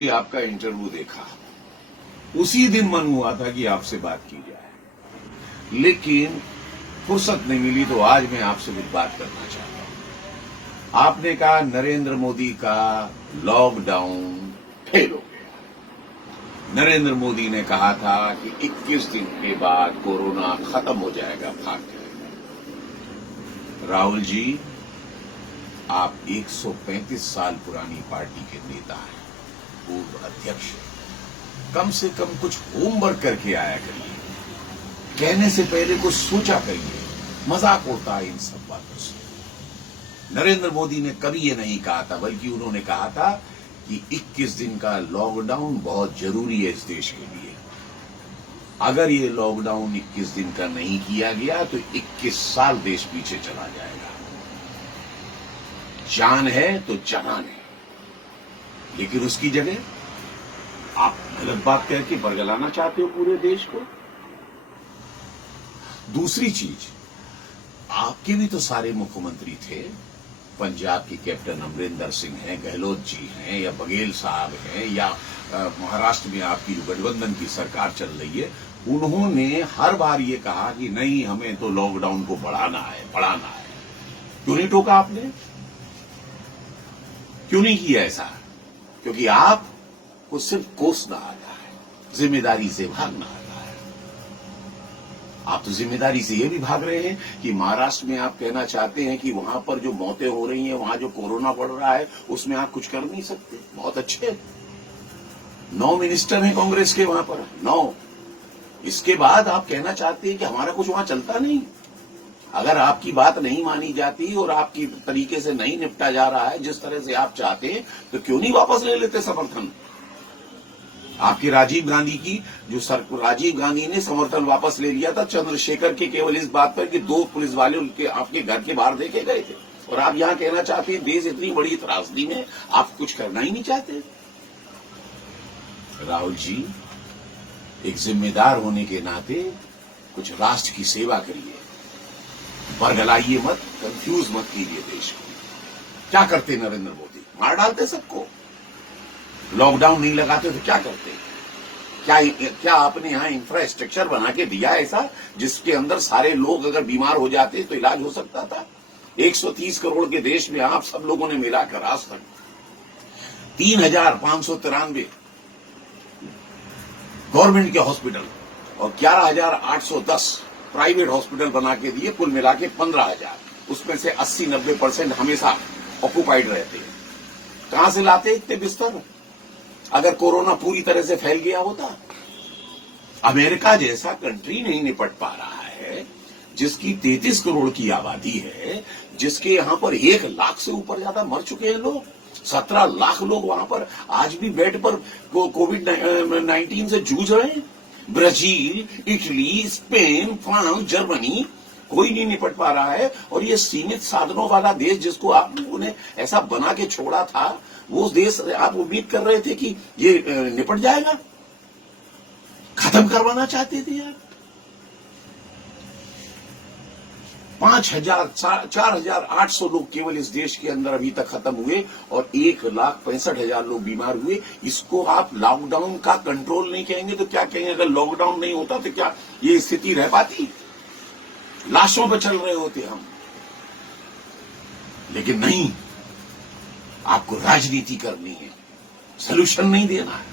आपका इंटरव्यू देखा, उसी दिन मन हुआ था कि आपसे बात की जाए, लेकिन फुर्सत नहीं मिली, तो आज मैं आपसे कुछ बात करना चाहता हूं। आपने कहा नरेंद्र मोदी का लॉकडाउन फेल हो गया। नरेंद्र मोदी ने कहा था कि 21 दिन के बाद कोरोना खत्म हो जाएगा, भाग जाएगा। राहुल जी, आप 135 साल पुरानी पार्टी के नेता हैं, पूर्व अध्यक्ष, कम से कम कुछ होमवर्क करके आया करिए। कहने से पहले कुछ सोचा करिए। मजाक उड़ता है इन सब बातों से। नरेंद्र मोदी ने कभी ये नहीं कहा था, बल्कि उन्होंने कहा था कि 21 दिन का लॉकडाउन बहुत जरूरी है इस देश के लिए। अगर ये लॉकडाउन 21 दिन का नहीं किया गया तो 21 साल देश पीछे चला जाएगा। जान है तो जहान है, लेकिन उसकी जगह आप गलत बात करके बरगलाना चाहते हो पूरे देश को। दूसरी चीज, आपके भी तो सारे मुख्यमंत्री थे। पंजाब के कैप्टन अमरिंदर सिंह हैं, गहलोत जी हैं, या बघेल साहब हैं, या महाराष्ट्र में आपकी जो गठबंधन की सरकार चल रही है, उन्होंने हर बार ये कहा कि नहीं, हमें तो लॉकडाउन को बढ़ाना है। क्यों नहीं टोका आपने? क्यों नहीं किया ऐसा? क्योंकि आपको सिर्फ कोसना आता है, जिम्मेदारी से भागना आता है। आप तो जिम्मेदारी से ये भी भाग रहे हैं कि महाराष्ट्र में आप कहना चाहते हैं कि वहां पर जो मौतें हो रही हैं, वहां जो कोरोना बढ़ रहा है, उसमें आप कुछ कर नहीं सकते। बहुत अच्छे, 9 मिनिस्टर हैं कांग्रेस के वहां पर, 9। इसके बाद आप कहना चाहते हैं कि हमारा कुछ वहां चलता नहीं। अगर आपकी बात नहीं मानी जाती और आपकी तरीके से नहीं निपटा जा रहा है जिस तरह से आप चाहते हैं, तो क्यों नहीं वापस ले लेते समर्थन? आपकी राजीव गांधी की राजीव गांधी ने समर्थन वापस ले लिया था चंद्रशेखर के केवल इस बात पर कि 2 पुलिस वाले उनके आपके घर के बाहर देखे गए थे। और आप यहां कहना चाहते हैं देश इतनी बड़ी त्रासदी में आप कुछ करना ही नहीं चाहते। राहुल जी, एक जिम्मेदार होने के नाते कुछ राष्ट्र की सेवा करिए। बरगलाइए मत, कंफ्यूज मत कीजिए देश को। क्या करते नरेंद्र मोदी? मार डालते सबको। लॉकडाउन नहीं लगाते तो क्या करते? क्या आपने यहां इंफ्रास्ट्रक्चर बना के दिया ऐसा जिसके अंदर सारे लोग अगर बीमार हो जाते तो इलाज हो सकता था? 130 करोड़ के देश में आप सब लोगों ने मिलाकर आज तक 3,593 गवर्नमेंट के हॉस्पिटल और 11,810 प्राइवेट हॉस्पिटल बना के दिए, कुल मिला के 15,000। उसमें से 80-90% हमेशा ऑक्यूपाइड रहते हैं। कहां से लाते इतने बिस्तर अगर कोरोना पूरी तरह से फैल गया होता? अमेरिका जैसा कंट्री नहीं निपट पा रहा है, जिसकी 33 करोड़ की आबादी है, जिसके यहां पर 1 लाख से ऊपर ज्यादा मर चुके हैं लोग, 17 लाख लोग वहां पर आज भी बेड पर कोविड-19 से जूझ रहे हैं। Brazil, Italy, Spain, France, Germany, कोई नहीं निपट पा रहा है। और ये सीमित साधनों वाला देश जिसको आप लोगों ने ऐसा बना के छोड़ा था, वो देश आप उम्मीद कर रहे थे कि ये निपट जाएगा? खत्म करवाना चाहते थे आप। 4,800 लोग केवल इस देश के अंदर अभी तक खत्म हुए और 1,65,000 लोग बीमार हुए। इसको आप लॉकडाउन का कंट्रोल नहीं कहेंगे तो क्या कहेंगे? अगर लॉकडाउन नहीं होता तो क्या ये स्थिति रह पाती? लाशों पर चल रहे होते हम। लेकिन नहीं, आपको राजनीति करनी है, सलूशन नहीं देना है।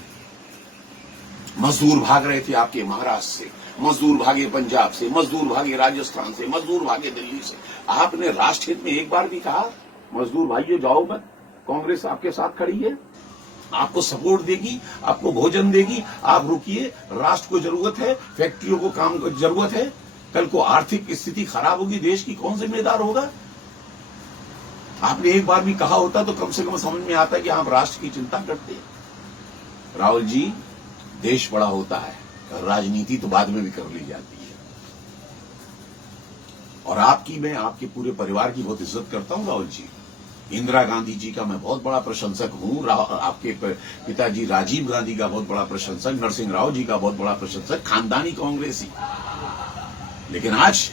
मजदूर भाग रहे थे आपके महाराष्ट्र से, मजदूर भागे पंजाब से, मजदूर भागे राजस्थान से, मजदूर भागे दिल्ली से। आपने राष्ट्र हित में एक बार भी कहा मजदूर भाइयों जाओ मत, कांग्रेस आपके साथ खड़ी है, आपको सपोर्ट देगी, आपको भोजन देगी, आप रुकिए, राष्ट्र को जरूरत है, फैक्ट्रियों को काम की जरूरत है। कल को आर्थिक स्थिति खराब होगी देश की, कौन जिम्मेदार होगा? आपने एक बार भी कहा होता तो कम से कम समझ में आता कि आप राष्ट्र की चिंता करते हैं। राहुल जी, देश बड़ा होता है, राजनीति तो बाद में भी कर ली जाती है। और आपकी, मैं आपके पूरे परिवार की बहुत इज्जत करता हूं राहुल जी। इंदिरा गांधी जी का मैं बहुत बड़ा प्रशंसक हूं, आपके पिताजी राजीव गांधी का बहुत बड़ा प्रशंसक, नरसिंह राव जी का बहुत बड़ा प्रशंसक, खानदानी कांग्रेसी। लेकिन आज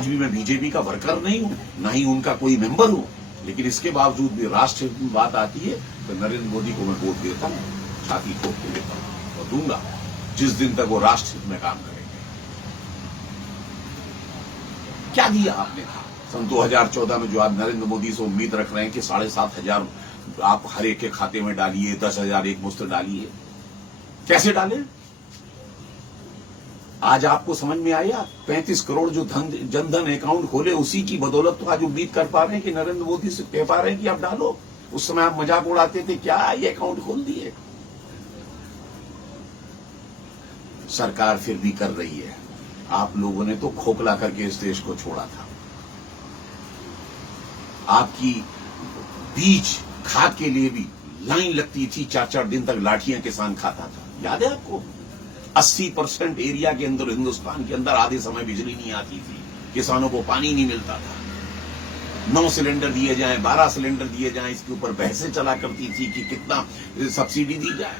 भी मैं बीजेपी का वर्कर नहीं हूं, ना ही उनका कोई मेंबर हूं। लेकिन इसके बावजूद भी राष्ट्र की बात आती है तो नरेंद्र मोदी को मैं वोट देता हूं, छाती ठोक के देता हूं और दूंगा जिस दिन तक वो राष्ट्र हित में काम करेंगे। क्या दिया आपने? सन 2014 में जो आप नरेंद्र मोदी से उम्मीद रख रहे हैं कि 7,500 आप हर एक के खाते में डालिए, 10,000 एक मुश्त डालिए, कैसे डाले? आज आपको समझ में आया? 35 करोड़ जो जनधन अकाउंट खोले, उसी की बदौलत तो आज उम्मीद कर पा रहे हैं कि नरेंद्र मोदी से कह पा रहे हैं कि आप डालो। उस समय आप मजाक उड़ाते थे, क्या ये अकाउंट खोल दिए। सरकार फिर भी कर रही है। आप लोगों ने तो खोखला करके इस देश को छोड़ा था। आपकी बीज खाद के लिए भी लाइन लगती थी, 4-4 दिन तक लाठियां किसान खाता था, याद है आपको? 80% एरिया के अंदर, हिंदुस्तान के अंदर आधे समय बिजली नहीं आती थी, किसानों को पानी नहीं मिलता था। 9 सिलेंडर दिए जाएं, 12 सिलेंडर दिए जाएं, इसके ऊपर बहसें चला करती थी कि कितना सब्सिडी दी जाए।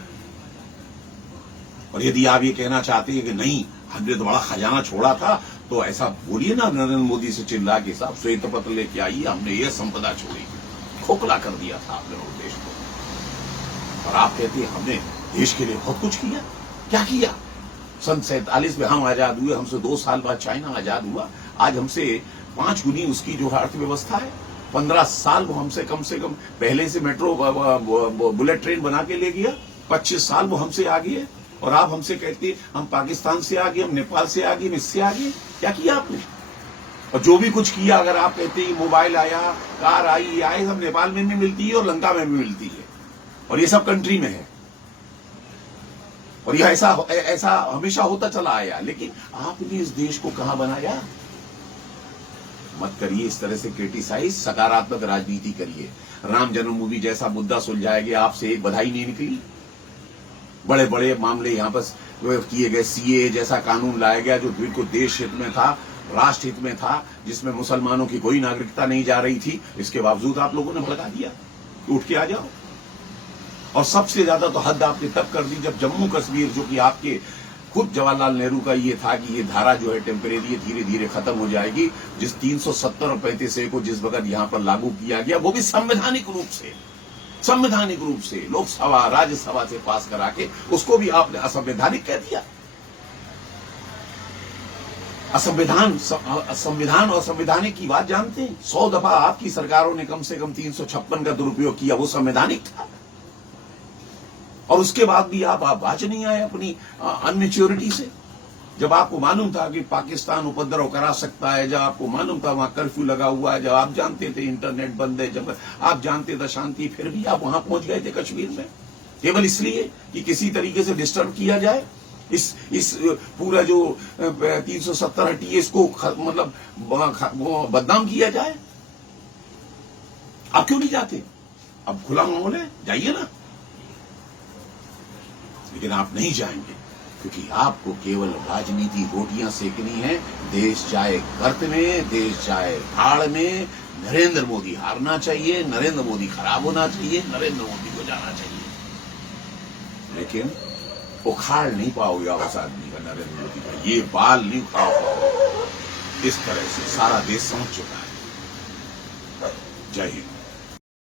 और यदि आप ये कहना चाहते हैं कि नहीं, हमने तो बड़ा खजाना छोड़ा था, तो ऐसा बोलिए ना नरेंद्र मोदी से चिल्ला के, साहब श्वेत पत्र लेके आइए, हमने ये संपदा छोड़ी। खोखला कर दिया था आपने देश को। और आप कहते हैं हमने देश के लिए बहुत कुछ किया। क्या किया? सन 47 में हम आजाद हुए, हमसे 2 साल बाद चाइना आजाद हुआ। आज हमसे 5 गुनी उसकी जो अर्थव्यवस्था है। 15 साल वो हमसे कम पहले से मेट्रो बुलेट ट्रेन बना के ले गया। 25 साल वो हमसे आगे है। और आप हमसे कहते हैं हम पाकिस्तान से आगे, हम नेपाल से आगे, हम इससे आगे। क्या किया आपने? और जो भी कुछ किया, अगर आप कहते हैं मोबाइल आया, कार आई, ये आए, सब नेपाल में भी मिलती है और लंका में भी मिलती है, और ये सब कंट्री में है। और यह ऐसा हमेशा होता चला आया। लेकिन आपने इस देश को कहां बनाया? मत करिए इस तरह से क्रिटिसाइज, सकारात्मक राजनीति करिए। राम जन्मभूमि जैसा मुद्दा सुलझाया गया, आपसे एक बधाई नहीं निकली। बड़े बड़े मामले यहां पर किए गए, सीए जैसा कानून लाया गया जो बिल्कुल देश हित में था, राष्ट्र हित में था, जिसमें मुसलमानों की कोई नागरिकता नहीं जा रही थी। इसके बावजूद आप लोगों ने भड़का दिया, उठ के आ जाओ। और सबसे ज्यादा तो हद आपने तब कर दी जब जम्मू कश्मीर, जो कि आपके खुद जवाहरलाल नेहरू का ये था कि ये धारा जो है टेम्परेरी धीरे धीरे खत्म हो जाएगी, जिस 370 और 35A को जिस वक्त यहां पर लागू किया गया, वो भी संवैधानिक रूप से लोकसभा राज्यसभा से पास करा के, उसको भी आपने असंवैधानिक कह दिया। संविधान और संवैधानिक की बात जानते हैं? 100 दफा आपकी सरकारों ने कम से कम 356 का दुरुपयोग किया, वो संवैधानिक था। और उसके बाद भी आप बाज नहीं आए अपनी अनमेच्योरिटी से। जब आपको मालूम था कि पाकिस्तान उपद्रव करा सकता है, जब आपको मालूम था वहां कर्फ्यू लगा हुआ है, जब आप जानते थे इंटरनेट बंद है, जब आप जानते थे शांति, फिर भी आप वहां पहुंच गए थे कश्मीर में, केवल इसलिए कि किसी तरीके से डिस्टर्ब किया जाए। इस पूरा जो 370 हटिए, इसको मतलब बदनाम किया जाए। आप क्यों नहीं जाते? अब खुला माहौल है, जाइए ना। लेकिन आप नहीं जाएंगे क्योंकि आपको केवल राजनीति रोटियां सेकनी है। देश जाए गर्त में, देश जाए भाड़ में। नरेंद्र मोदी हारना चाहिए, नरेंद्र मोदी खराब होना चाहिए, नरेंद्र मोदी को जाना चाहिए। लेकिन उखाड़ नहीं पाओगे उस आदमी का, नरेंद्र मोदी का ये बाल नहीं उखाड़ पाओगे। इस तरह से सारा देश समझ चुका है। जय हिंद।